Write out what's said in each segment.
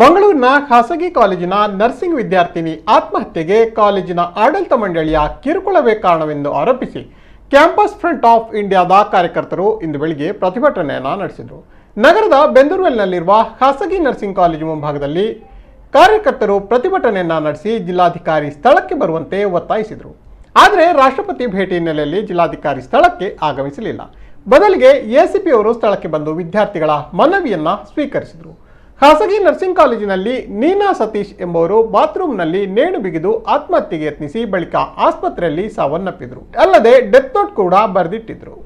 ಮಂಗಳೂರಿನ ಖಾಸಗಿ ಕಾಲೇಜಿನ ನರ್ಸಿಂಗ್ ವಿದ್ಯಾರ್ಥಿನಿ ಆತ್ಮಹತ್ಯೆಗೆ ಕಾಲೇಜಿನ ಆಡಳಿತ ಮಂಡಳಿಯ ಕಿರುಕುಳವೇ ಕಾರಣವೆಂದು ಆರೋಪಿಸಿ ಕ್ಯಾಂಪಸ್ ಫ್ರಂಟ್ ಆಫ್ ಇಂಡಿಯಾದ ಕಾರ್ಯಕರ್ತರು ಇಂದು ಬೆಳಿಗ್ಗೆ ಪ್ರತಿಭಟನೆಯನ್ನು ನಡೆಸಿದರು. ನಗರದ ಬೆಂದೂರುವೆಲ್ನಲ್ಲಿರುವ ಖಾಸಗಿ ನರ್ಸಿಂಗ್ ಕಾಲೇಜು ಮುಂಭಾಗದಲ್ಲಿ ಕಾರ್ಯಕರ್ತರು ಪ್ರತಿಭಟನೆಯನ್ನು ನಡೆಸಿ ಜಿಲ್ಲಾಧಿಕಾರಿ ಸ್ಥಳಕ್ಕೆ ಬರುವಂತೆ ಒತ್ತಾಯಿಸಿದರು. ಆದರೆ ರಾಷ್ಟ್ರಪತಿ ಭೇಟಿ ಹಿನ್ನೆಲೆಯಲ್ಲಿ ಜಿಲ್ಲಾಧಿಕಾರಿ ಸ್ಥಳಕ್ಕೆ ಆಗಮಿಸಲಿಲ್ಲ. ಬದಲಿಗೆ ಎಸಿಪಿ ಅವರು ಸ್ಥಳಕ್ಕೆ ಬಂದು ವಿದ್ಯಾರ್ಥಿಗಳ ಮನವಿಯನ್ನ ಸ್ವೀಕರಿಸಿದರು. ಖಾಸಗಿ ನರ್ಸಿಂಗ್ ಕಾಲೇಜಿನಲ್ಲಿ ನೀನಾ ಸತೀಶ್ ಎಂಬುವರು ಬಾತ್ರೂಮ್ನಲ್ಲಿ ನೇಣು ಬಿಗಿದು ಆತ್ಮಹತ್ಯೆಗೆ ಯತ್ನಿಸಿ ಬಳಿಕ ಆಸ್ಪತ್ರೆಯಲ್ಲಿ ಸಾವನ್ನಪ್ಪಿದ್ರು. ಅಲ್ಲದೆ ಡೆತ್ ನೋಟ್ ಕೂಡ ಬರೆದಿಟ್ಟಿದ್ರು.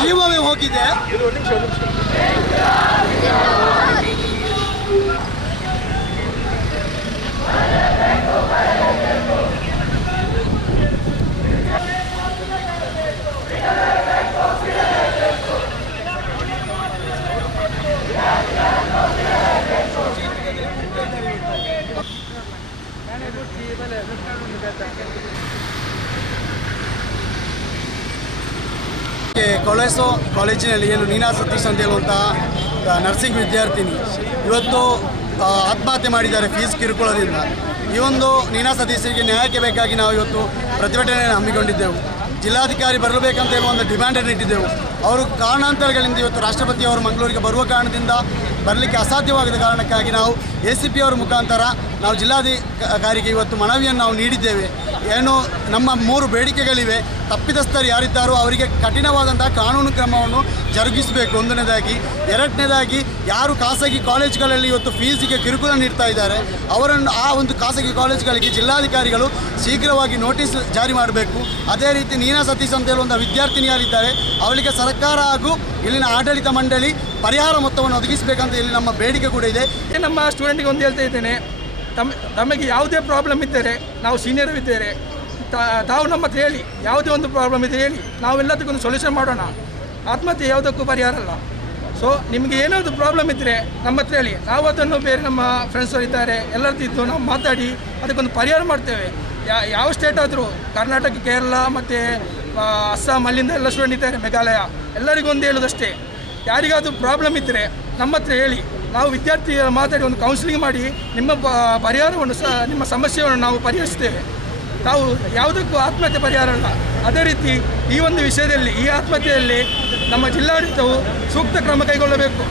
ಜೀವವೇ ಹೋಗಿದೆ. ಕೊಳೆಸೋ ಕಾಲೇಜಿನಲ್ಲಿ ಏನು ನೀನಾ ಸತೀಶ್ ಅಂತ ಹೇಳುವಂತಹ ನರ್ಸಿಂಗ್ ವಿದ್ಯಾರ್ಥಿನಿ ಇವತ್ತು ಆತ್ಮಹತ್ಯೆ ಮಾಡಿದ್ದಾರೆ ಫೀಸ್ ಕಿರುಕುಳದಿಂದ. ಈ ಒಂದು ನೀನಾ ಸತೀಶರಿಗೆ ನ್ಯಾಯಕ್ಕೆ ಬೇಕಾಗಿ ನಾವು ಇವತ್ತು ಪ್ರತಿಭಟನೆಯನ್ನು ಹಮ್ಮಿಕೊಂಡಿದ್ದೆವು. ಜಿಲ್ಲಾಧಿಕಾರಿ ಬರಬೇಕಂತ ಹೇಳುವ ಒಂದು ಡಿಮ್ಯಾಂಡನ್ನು ಇಟ್ಟಿದ್ದೆವು. ಅವರು ಕಾರಣಾಂತರಗಳಿಂದ ಇವತ್ತು ರಾಷ್ಟ್ರಪತಿ ಅವರು ಮಂಗಳೂರಿಗೆ ಬರುವ ಕಾರಣದಿಂದ ಬರಲಿಕ್ಕೆ ಅಸಾಧ್ಯವಾದ ಕಾರಣಕ್ಕಾಗಿ ನಾವು ಎಸಿಪಿ ಅವರ ಮುಖಾಂತರ ನಾವು ಜಿಲ್ಲಾಧಿಕಾರಿಗೆ ಇವತ್ತು ಮನವಿಯನ್ನು ನಾವು ನೀಡಿದ್ದೇವೆ. ಏನು ನಮ್ಮ 3 ಬೇಡಿಕೆಗಳಿವೆ. ತಪ್ಪಿತಸ್ಥರು ಯಾರಿದ್ದಾರೋ ಅವರಿಗೆ ಕಠಿಣವಾದಂತಹ ಕಾನೂನು ಕ್ರಮವನ್ನು ಜರುಗಿಸಬೇಕು ಒಂದನೇದಾಗಿ. ಎರಡನೇದಾಗಿ ಯಾರು ಖಾಸಗಿ ಕಾಲೇಜುಗಳಲ್ಲಿ ಇವತ್ತು ಫೀಸಿಗೆ ಕಿರುಕುಳ ನೀಡ್ತಾ ಇದ್ದಾರೆ ಅವರನ್ನು ಆ ಒಂದು ಖಾಸಗಿ ಕಾಲೇಜುಗಳಿಗೆ ಜಿಲ್ಲಾಧಿಕಾರಿಗಳು ಶೀಘ್ರವಾಗಿ ನೋಟಿಸ್ ಜಾರಿ ಮಾಡಬೇಕು. ಅದೇ ರೀತಿ ನೀನಾ ಸತೀಶ್ ಅಂತ ಹೇಳುವಂಥ ವಿದ್ಯಾರ್ಥಿನಿ ಯಾರಿದ್ದಾರೆ ಅವರಿಗೆ ಸರ್ಕಾರ ಹಾಗೂ ಇಲ್ಲಿನ ಆಡಳಿತ ಮಂಡಳಿ ಪರಿಹಾರ ಮೊತ್ತವನ್ನು ಒದಗಿಸಬೇಕಂತ ಇಲ್ಲಿ ನಮ್ಮ ಬೇಡಿಕೆ ಕೂಡ ಇದೆ. ನಮ್ಮ ಸ್ಟೂಡೆಂಟ್ಗೆ ಒಂದು ಹೇಳ್ತಾ ಇದ್ದೇನೆ, ತಮಗೆ ಯಾವುದೇ ಪ್ರಾಬ್ಲಮ್ ಇದ್ದರೆ ನಾವು ಸೀನಿಯರ್ ಇದ್ದೇವೆ, ತಾವು ನಮ್ಮ ಹತ್ರ ಹೇಳಿ, ಯಾವುದೇ ಒಂದು ಪ್ರಾಬ್ಲಮ್ ಇದೆ ಹೇಳಿ, ನಾವೆಲ್ಲದಕ್ಕೊಂದು ಸೊಲ್ಯೂಷನ್ ಮಾಡೋಣ. ಆತ್ಮಹತ್ಯೆ ಯಾವುದಕ್ಕೂ ಪರಿಹಾರ ಅಲ್ಲ. ಸೊ ನಿಮಗೆ ಏನಾದರೂ ಪ್ರಾಬ್ಲಮ್ ಇದ್ದರೆ ನಮ್ಮ ಹತ್ರ ಹೇಳಿ, ನಾವು ಅದನ್ನು ಬೇರೆ ನಮ್ಮ ಫ್ರೆಂಡ್ಸ್ ಇದ್ದಾರೆ ಎಲ್ಲರದ್ದು ನಾವು ಮಾತಾಡಿ ಅದಕ್ಕೊಂದು ಪರಿಹಾರ ಮಾಡ್ತೇವೆ. ಯಾವ ಸ್ಟೇಟ್ ಆದರೂ ಕರ್ನಾಟಕ, ಕೇರಳ ಮತ್ತು ಅಸ್ಸಾಂ ಅಲ್ಲಿಂದ ಎಲ್ಲ ಸ್ಟೂಡೆಂಟ್ ಇದ್ದಾರೆ, ಮೇಘಾಲಯ, ಎಲ್ಲರಿಗೂ ಒಂದು ಹೇಳೋದಷ್ಟೇ, ಯಾರಿಗಾದರೂ ಪ್ರಾಬ್ಲಮ್ ಇದ್ದರೆ ನಮ್ಮ ಹತ್ರ ಹೇಳಿ, ನಾವು ವಿದ್ಯಾರ್ಥಿಗಳ ಮಾತಾಡಿ ಒಂದು ಕೌನ್ಸಿಲಿಂಗ್ ಮಾಡಿ ನಿಮ್ಮ ಪರಿಹಾರವನ್ನು ನಿಮ್ಮ ಸಮಸ್ಯೆಯನ್ನು ನಾವು ಪರಿಹರಿಸ್ತೇವೆ. ನಾವು ಯಾವುದಕ್ಕೂ ಆತ್ಮಹತ್ಯೆ ಪರಿಹಾರ ಅಲ್ಲ. ಅದೇ ರೀತಿ ಈ ಒಂದು ವಿಷಯದಲ್ಲಿ, ಈ ಆತ್ಮಹತ್ಯೆಯಲ್ಲಿ ನಮ್ಮ ಜಿಲ್ಲಾಡಳಿತವು ಸೂಕ್ತ ಕ್ರಮ ಕೈಗೊಳ್ಳಬೇಕು.